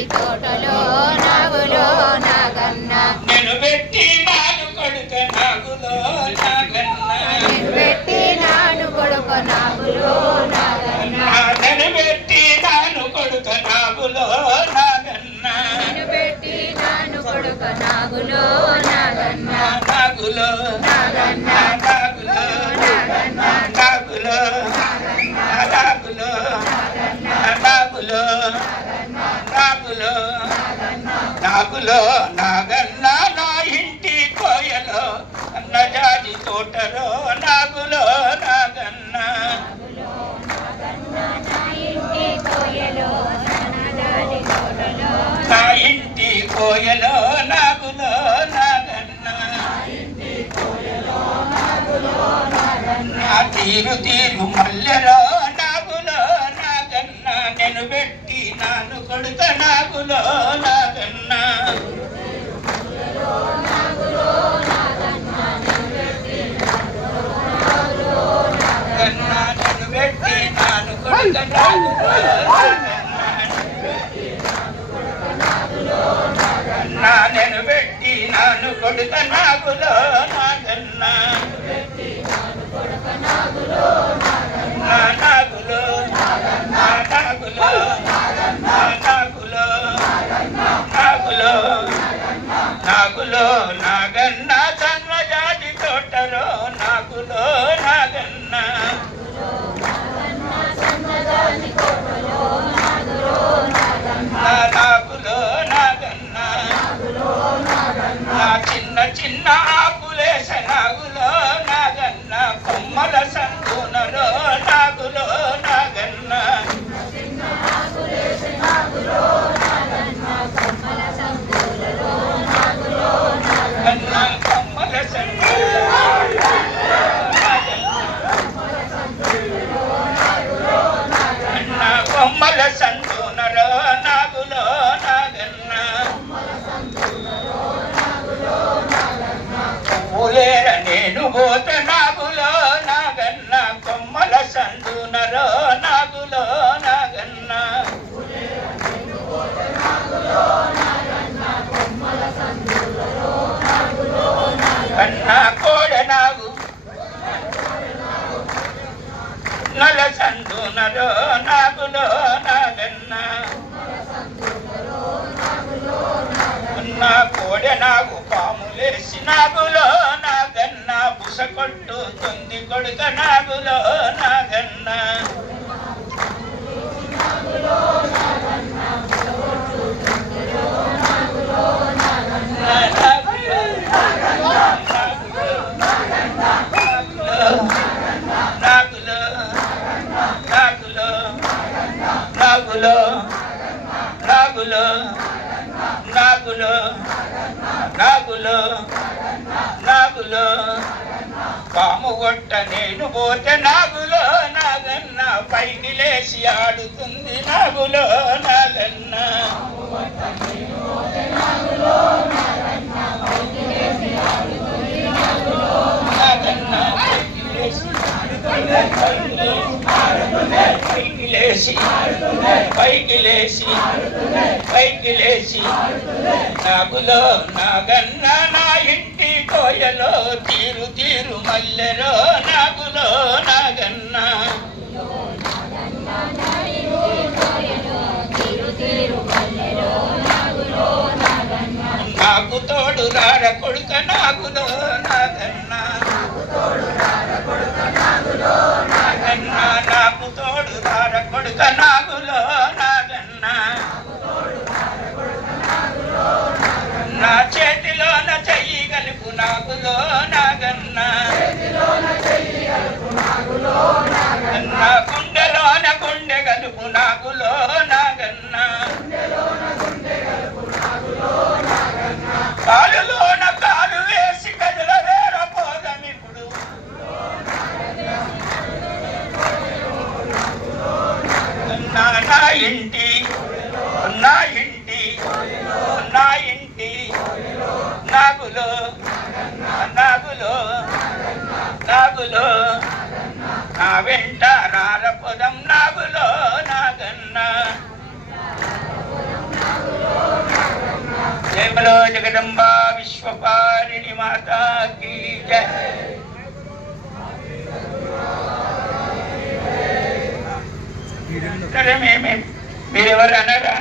తులసి తోటలో నాగులో నాగన్న. పెట్టి నాను కొడుక నాగులో నాగులో నాగులో నాగన్న నా ఇంటి కోయలో అన్న జాతి తోటలో నాగులో నాగన్న. నా ఇంటి కోయలో నాగులో నాగన్న. నా తీరు తీరు మల్లెలో నాగులో నాగన్న. నేను పెట్టి నాను కొడుక నాగులో నా కొడుక నాగులో నాగన్నా. పోత నాగులో నాగన్న కొమ్మల సందునలో నాగులో నాగన్న. కన్న కోడ నాగు నల సందునలో నాగులో నాగన్న. నా కోడె నాగు పాములేసి నాగులో కొట్టుకుంది కొడుక నాగులో నాగన్న. నాగులో నాగులో నాగులో నాగులో నాగులో నాగులో నాగులో పాము కొట్ట నేను పోతే నాగులో నాగన్న పైకి లేచి ఆడుతుంది నాగులో నాగన్న. పైకి లేచి పైకి లేచి పైకి లేచి నాగులో నాగన్న నా కోయలో తీరు తీరు మల్లెలో నాగులో నాగన్న. నాకు తోడు రాడ కొడుక నాగులో నాగన్న. నాకు తోడు రాడ కొడుక నాగులో నాగన్న. నాకు తోడు రాడ కొడుక నా నాగులో నా వెంట రారపదం నాగులో నాగన్న. జయమలో జగదంబా విశ్వప మాతాకి జై. సరే మేమే మీరెవరు అనరా?